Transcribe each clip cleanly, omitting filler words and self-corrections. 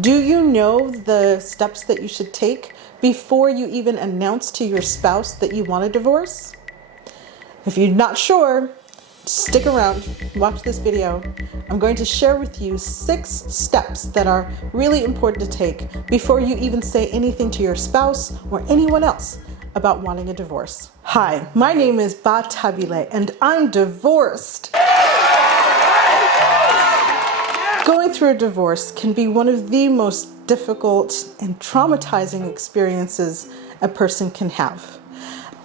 Do you know the steps that you should take before you even announce to your spouse that you want a divorce? If you're not sure, stick around, watch this video. I'm going to share with you 6 steps that are really important to take before you even say anything to your spouse or anyone else about wanting a divorce. Hi, my name is Batabile and I'm divorced. Going through a divorce can be one of the most difficult and traumatizing experiences a person can have.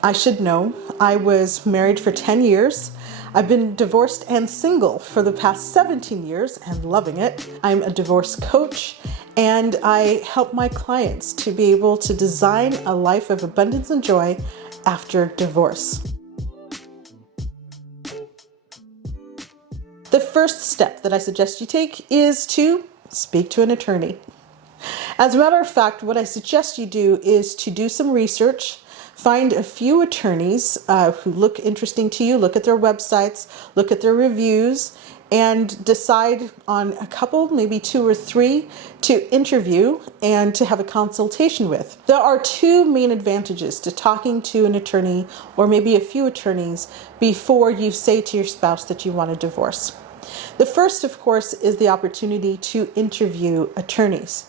I should know, I was married for 10 years. I've been divorced and single for the past 17 years and loving it. I'm a divorce coach and I help my clients to be able to design a life of abundance and joy after divorce. The first step that I suggest you take is to speak to an attorney. As a matter of fact, what I suggest you do is to do some research, find a few attorneys who look interesting to you, look at their websites, look at their reviews, and decide on a couple, maybe 2 or 3, to interview and to have a consultation with. There are 2 main advantages to talking to an attorney or maybe a few attorneys before you say to your spouse that you want a divorce. The first, of course, is the opportunity to interview attorneys.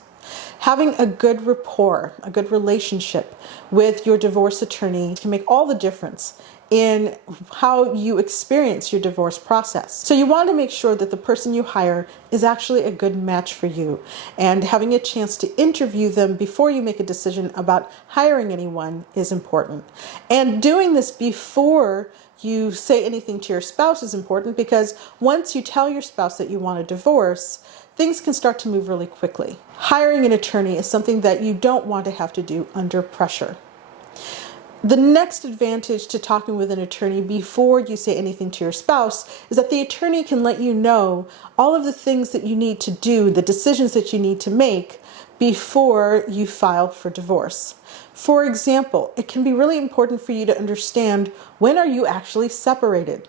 Having a good rapport, a good relationship with your divorce attorney can make all the difference in how you experience your divorce process. So you want to make sure that the person you hire is actually a good match for you, and having a chance to interview them before you make a decision about hiring anyone is important. And doing this before you say anything to your spouse is important, because once you tell your spouse that you want a divorce, things can start to move really quickly. Hiring an attorney is something that you don't want to have to do under pressure. The next advantage to talking with an attorney before you say anything to your spouse is that the attorney can let you know all of the things that you need to do, the decisions that you need to make before you file for divorce. For example, it can be really important for you to understand, when are you actually separated?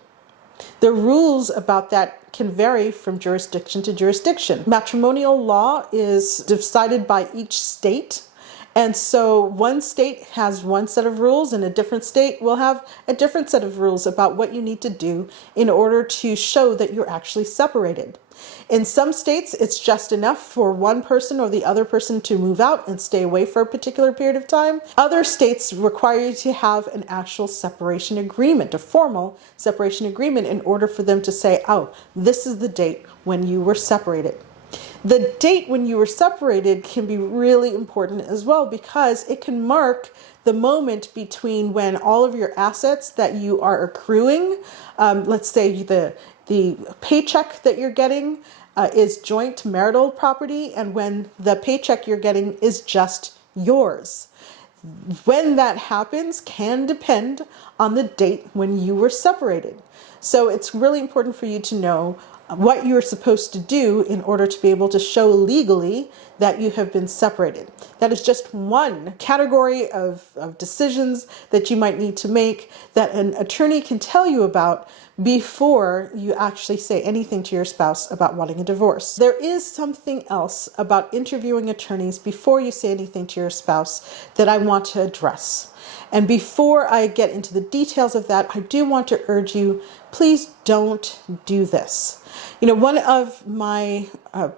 The rules about that can vary from jurisdiction to jurisdiction. Matrimonial law is decided by each state. And so one state has one set of rules and a different state will have a different set of rules about what you need to do in order to show that you're actually separated. In some states, it's just enough for one person or the other person to move out and stay away for a particular period of time. Other states require you to have an actual separation agreement, a formal separation agreement, in order for them to say, oh, this is the date when you were separated. The date when you were separated can be really important as well, because it can mark the moment between when all of your assets that you are accruing, let's say the paycheck that you're getting is joint marital property, and when the paycheck you're getting is just yours. When that happens can depend on the date when you were separated. So it's really important for you to know what you're supposed to do in order to be able to show legally that you have been separated. That is just one category of decisions that you might need to make that an attorney can tell you about before you actually say anything to your spouse about wanting a divorce. There is something else about interviewing attorneys before you say anything to your spouse that I want to address. And before I get into the details of that, I do want to urge you, please don't do this. You know, one of my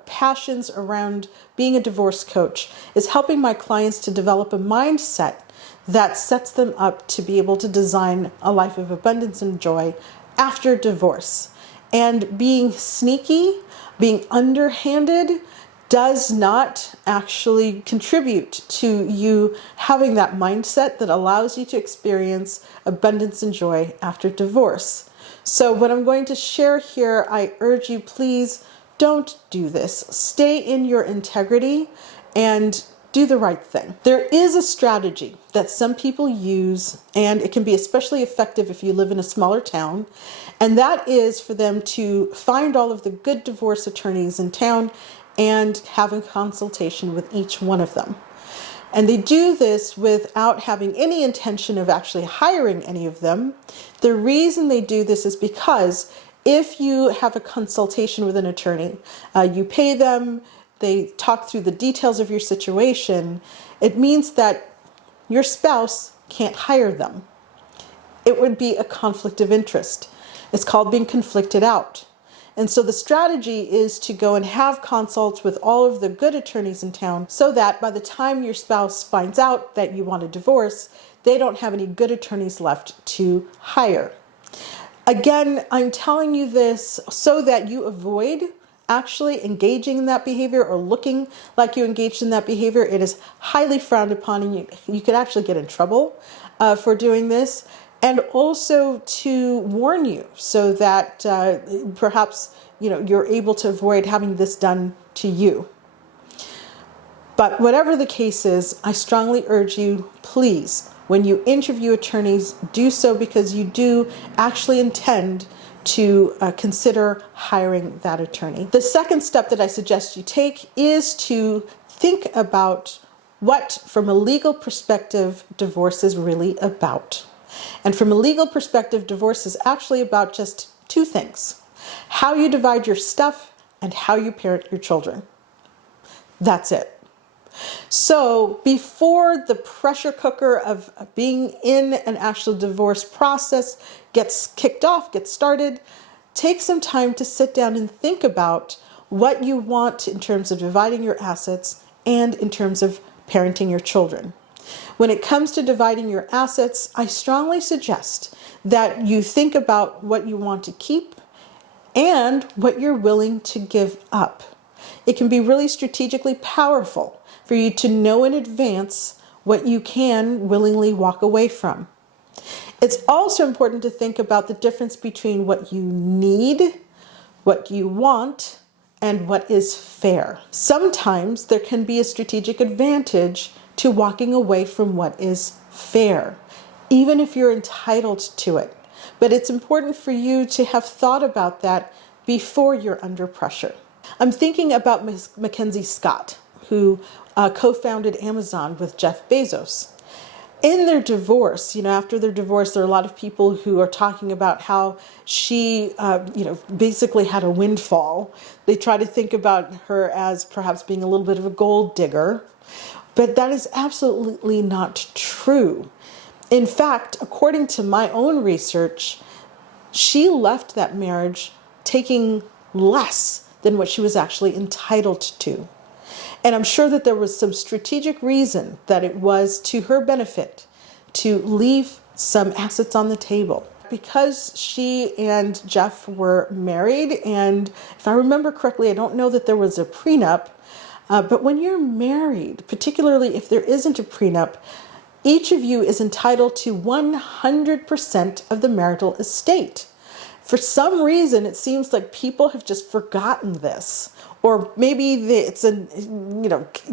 passions around being a divorce coach is helping my clients to develop a mindset that sets them up to be able to design a life of abundance and joy after divorce. And being sneaky, being underhanded, does not actually contribute to you having that mindset that allows you to experience abundance and joy after divorce. So what I'm going to share here, I urge you, please don't do this. Stay in your integrity and do the right thing. There is a strategy that some people use, and it can be especially effective if you live in a smaller town, and that is for them to find all of the good divorce attorneys in town and have a consultation with each one of them. And they do this without having any intention of actually hiring any of them. The reason they do this is because if you have a consultation with an attorney, you pay them, they talk through the details of your situation, it means that your spouse can't hire them. It would be a conflict of interest. It's called being conflicted out. And so the strategy is to go and have consults with all of the good attorneys in town so that by the time your spouse finds out that you want a divorce, they don't have any good attorneys left to hire. Again, I'm telling you this so that you avoid actually engaging in that behavior or looking like you engaged in that behavior. It is highly frowned upon, and you could actually get in trouble for doing this. And also to warn you so that perhaps you're able to avoid having this done to you. But whatever the case is, I strongly urge you, please, when you interview attorneys, do so because you do actually intend to consider hiring that attorney. The second step that I suggest you take is to think about what, from a legal perspective, divorce is really about. And from a legal perspective, divorce is actually about just two things: how you divide your stuff and how you parent your children. That's it. So before the pressure cooker of being in an actual divorce process gets kicked off, gets started, take some time to sit down and think about what you want in terms of dividing your assets and in terms of parenting your children. When it comes to dividing your assets, I strongly suggest that you think about what you want to keep and what you're willing to give up. It can be really strategically powerful for you to know in advance what you can willingly walk away from. It's also important to think about the difference between what you need, what you want, and what is fair. Sometimes there can be a strategic advantage to walking away from what is fair, even if you're entitled to it. But it's important for you to have thought about that before you're under pressure. I'm thinking about Mackenzie Scott, who co-founded Amazon with Jeff Bezos. In their divorce, after their divorce, there are a lot of people who are talking about how she, basically had a windfall. They try to think about her as perhaps being a little bit of a gold digger. But that is absolutely not true. In fact, according to my own research, she left that marriage taking less than what she was actually entitled to. And I'm sure that there was some strategic reason that it was to her benefit to leave some assets on the table. Because she and Jeff were married, and if I remember correctly, I don't know that there was a prenup, but when you're married, particularly if there isn't a prenup, each of you is entitled to 100% of the marital estate. For some reason, it seems like people have just forgotten this, or maybe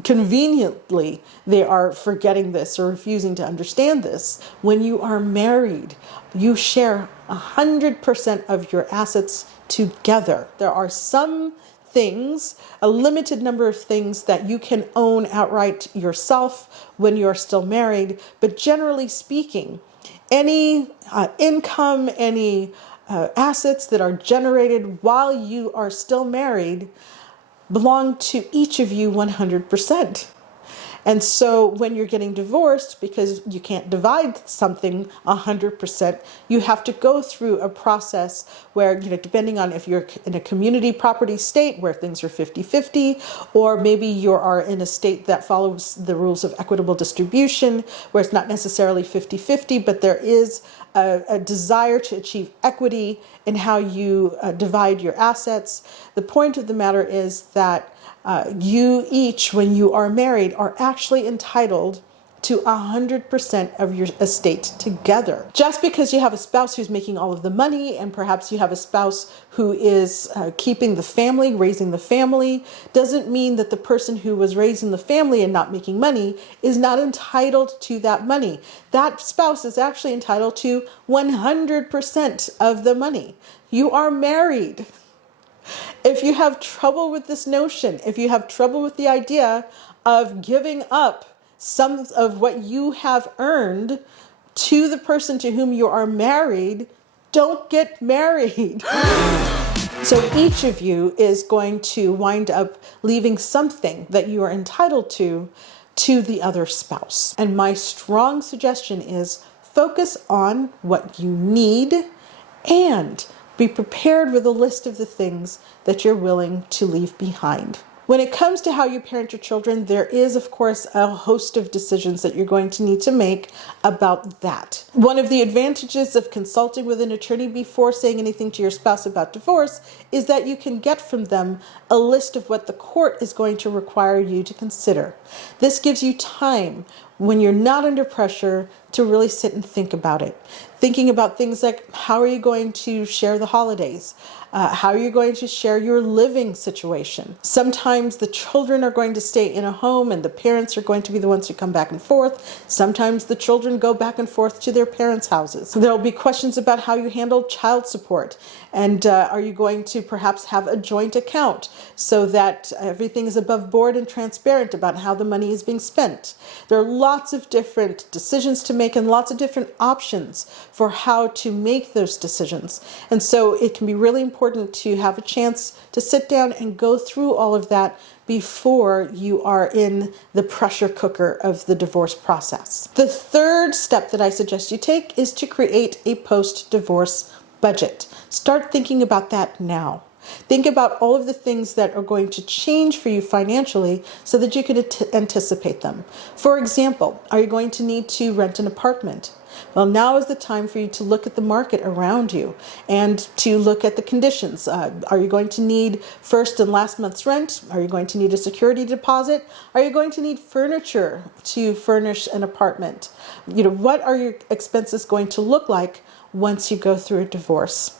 conveniently they are forgetting this or refusing to understand this. When you are married, you share 100% of your assets together. There are some things, a limited number of things that you can own outright yourself when you're still married, but generally speaking, any income, any assets that are generated while you are still married belong to each of you 100%. And so when you're getting divorced, because you can't divide something 100%, you have to go through a process where, depending on if you're in a community property state where things are 50-50, or maybe you are in a state that follows the rules of equitable distribution, where it's not necessarily 50-50, but there is a desire to achieve equity in how you divide your assets. The point of the matter is that you each, when you are married, are actually entitled to 100% of your estate together. Just because you have a spouse who's making all of the money, and perhaps you have a spouse who is keeping the family, raising the family, doesn't mean that the person who was raising the family and not making money is not entitled to that money. That spouse is actually entitled to 100% of the money. You are married. If you have trouble with this notion, if you have trouble with the idea of giving up some of what you have earned to the person to whom you are married, don't get married. So each of you is going to wind up leaving something that you are entitled to the other spouse. And my strong suggestion is focus on what you need and be prepared with a list of the things that you're willing to leave behind. When it comes to how you parent your children, there is, of course, a host of decisions that you're going to need to make about that. One of the advantages of consulting with an attorney before saying anything to your spouse about divorce is that you can get from them a list of what the court is going to require you to consider. This gives you time when you're not under pressure to really sit and think about it. Thinking about things like, how are you going to share the holidays? How are you going to share your living situation? Sometimes the children are going to stay in a home and the parents are going to be the ones who come back and forth. Sometimes the children go back and forth to their parents' houses. There'll be questions about how you handle child support. And are you going to perhaps have a joint account so that everything is above board and transparent about how the money is being spent? There are lots of different decisions to make and lots of different options for how to make those decisions. And so it can be really important to have a chance to sit down and go through all of that before you are in the pressure cooker of the divorce process. The third step that I suggest you take is to create a post-divorce budget. Start thinking about that now. Think about all of the things that are going to change for you financially so that you can anticipate them. For example, are you going to need to rent an apartment? Well, now is the time for you to look at the market around you and to look at the conditions. Are you going to need first and last month's rent? Are you going to need a security deposit? Are you going to need furniture to furnish an apartment? What are your expenses going to look like once you go through a divorce?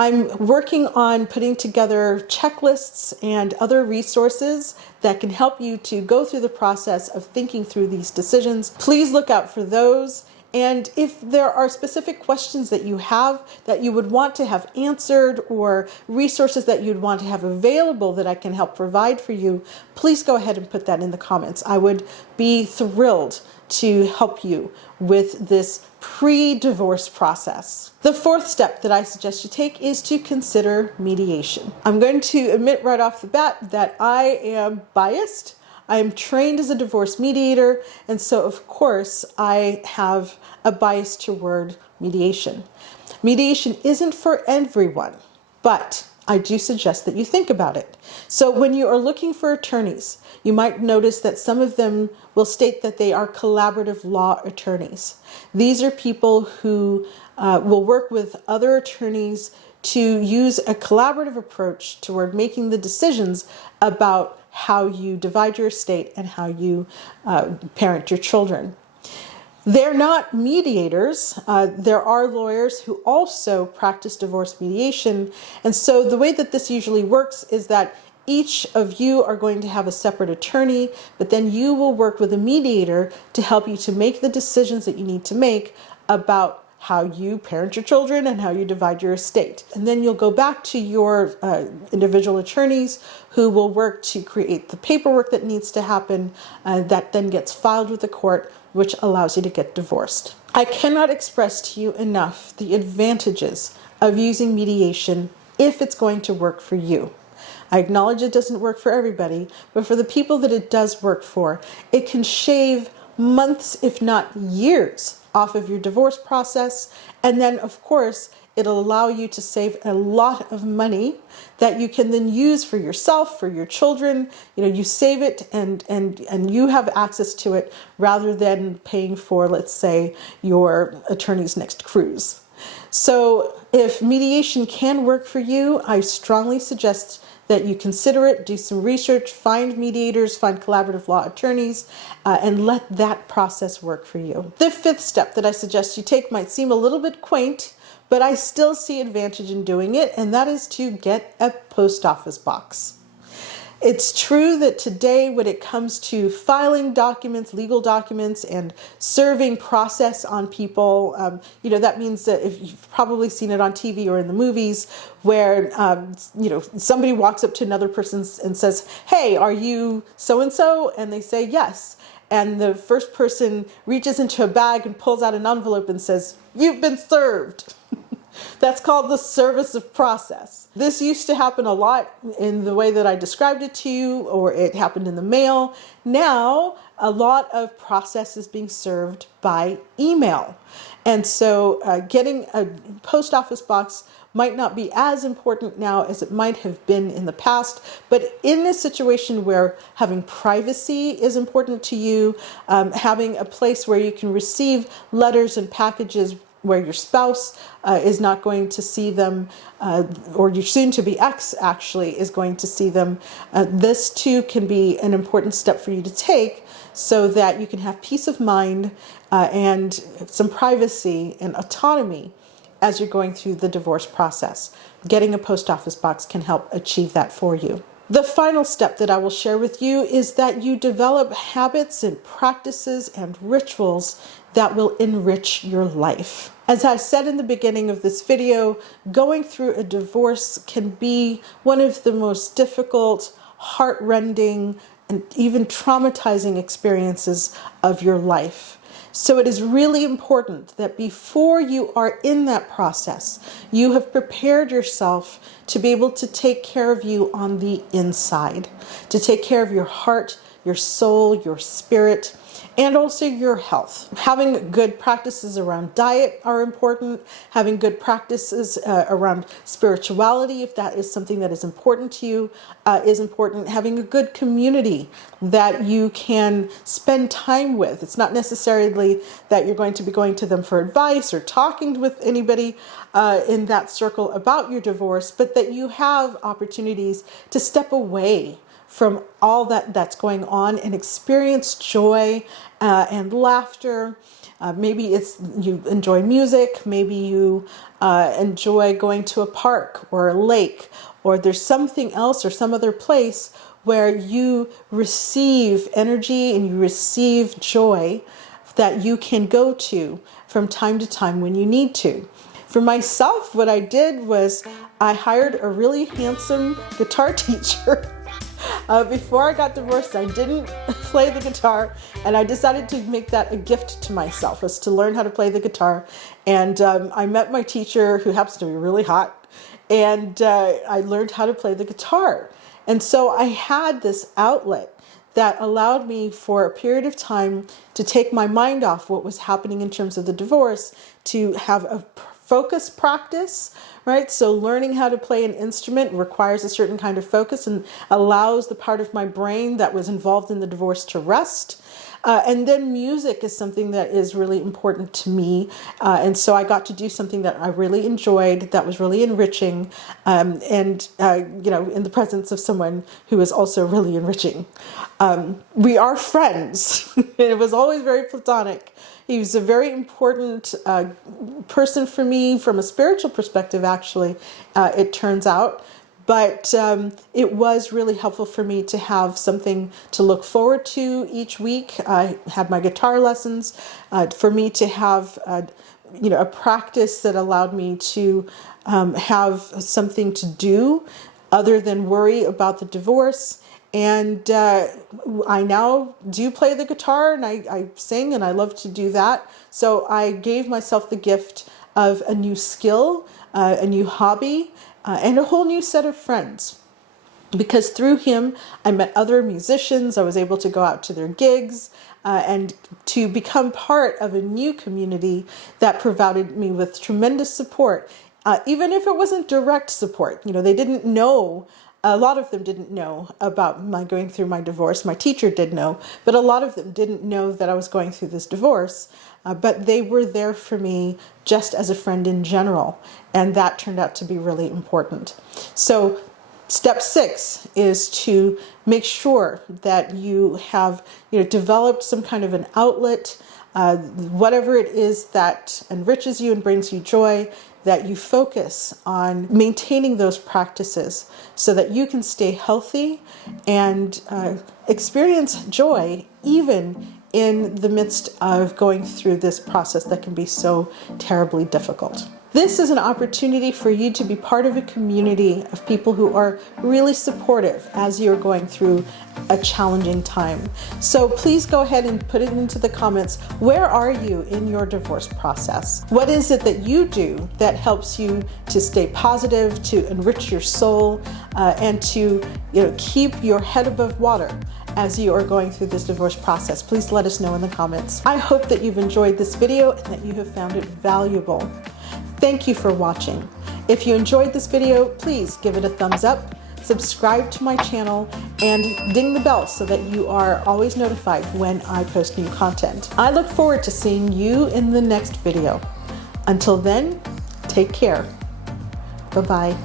I'm working on putting together checklists and other resources that can help you to go through the process of thinking through these decisions. Please look out for those. And if there are specific questions that you have that you would want to have answered or resources that you'd want to have available that I can help provide for you, please go ahead and put that in the comments. I would be thrilled to help you with this pre-divorce process. The fourth step that I suggest you take is to consider mediation. I'm going to admit right off the bat that I am biased. I am trained as a divorce mediator, and so of course I have a bias toward mediation. Mediation isn't for everyone, but I do suggest that you think about it. So when you are looking for attorneys, you might notice that some of them will state that they are collaborative law attorneys. These are people who will work with other attorneys to use a collaborative approach toward making the decisions about how you divide your estate and how you parent your children. They're not mediators. There are lawyers who also practice divorce mediation. And so the way that this usually works is that each of you are going to have a separate attorney, but then you will work with a mediator to help you to make the decisions that you need to make about how you parent your children and how you divide your estate. And then you'll go back to your individual attorneys who will work to create the paperwork that needs to happen that then gets filed with the court, which allows you to get divorced. I cannot express to you enough the advantages of using mediation if it's going to work for you. I acknowledge it doesn't work for everybody, but for the people that it does work for, it can shave months, if not years, off of your divorce process. And then, of course, it'll allow you to save a lot of money that you can then use for yourself, for your children. You save it and you have access to it rather than paying for, let's say, your attorney's next cruise. So if mediation can work for you, I strongly suggest that you consider it, do some research, find mediators, find collaborative law attorneys, and let that process work for you. The fifth step that I suggest you take might seem a little bit quaint, but I still see advantage in doing it, and that is to get a post office box. It's true that today, when it comes to filing documents, legal documents, and serving process on people, that means that if you've probably seen it on TV or in the movies, where somebody walks up to another person and says, "Hey, are you so-and-so?" And they say yes. And the first person reaches into a bag and pulls out an envelope and says, "You've been served." That's called the service of process. This used to happen a lot in the way that I described it to you, or it happened in the mail. Now, a lot of process is being served by email. And so getting a post office box might not be as important now as it might have been in the past. But in this situation where having privacy is important to you, having a place where you can receive letters and packages where your spouse is not going to see them, or your soon-to-be ex actually is going to see them, this too can be an important step for you to take so that you can have peace of mind and some privacy and autonomy as you're going through the divorce process. Getting a post office box can help achieve that for you. The final step that I will share with you is that you develop habits and practices and rituals that will enrich your life. As I said in the beginning of this video, going through a divorce can be one of the most difficult, heart-rending, and even traumatizing experiences of your life. So it is really important that before you are in that process, you have prepared yourself to be able to take care of you on the inside, to take care of your heart, your soul, your spirit, and also your health. Having good practices around diet are important. Having good practices around spirituality, if that is something that is important to you, is important. Having a good community that you can spend time with. It's not necessarily that you're going to be going to them for advice or talking with anybody in that circle about your divorce, but that you have opportunities to step away from all that's going on and experience joy and laughter. Maybe it's you enjoy music, maybe you enjoy going to a park or a lake, or there's something else or some other place where you receive energy and you receive joy that you can go to from time to time when you need to. For myself, what I did was I hired a really handsome guitar teacher. Before I got divorced, I didn't play the guitar, and I decided to make that a gift to myself, was to learn how to play the guitar. And I met my teacher, who happens to be really hot, and I learned how to play the guitar. And so I had this outlet that allowed me for a period of time to take my mind off what was happening in terms of the divorce, to have a focus practice, right? So learning how to play an instrument requires a certain kind of focus and allows the part of my brain that was involved in the divorce to rest. And then music is something that is really important to me. And so I got to do something that I really enjoyed, that was really enriching, and in the presence of someone who is also really enriching. We are friends. It was always very platonic. He was a very important person for me from a spiritual perspective, actually, it turns out. But it was really helpful for me to have something to look forward to each week. I had my guitar lessons, for me to have a practice that allowed me to have something to do other than worry about the divorce. And I now do play the guitar, and I sing, and I love to do that. So I gave myself the gift of a new skill, a new hobby, and a whole new set of friends. Because through him, I met other musicians. I was able to go out to their gigs and to become part of a new community that provided me with tremendous support, even if it wasn't direct support. They didn't know. A lot of them didn't know about my going through my divorce. My teacher did know, but a lot of them didn't know that I was going through this divorce. But they were there for me just as a friend in general. And that turned out to be really important. So step 6 is to make sure that you have developed some kind of an outlet, whatever it is that enriches you and brings you joy, that you focus on maintaining those practices so that you can stay healthy and experience joy even in the midst of going through this process that can be so terribly difficult. This is an opportunity for you to be part of a community of people who are really supportive as you're going through a challenging time. So please go ahead and put it into the comments. Where are you in your divorce process? What is it that you do that helps you to stay positive, to enrich your soul, and to keep your head above water as you are going through this divorce process? Please let us know in the comments. I hope that you've enjoyed this video and that you have found it valuable. Thank you for watching. If you enjoyed this video, please give it a thumbs up, subscribe to my channel, and ding the bell so that you are always notified when I post new content. I look forward to seeing you in the next video. Until then, take care. Bye-bye.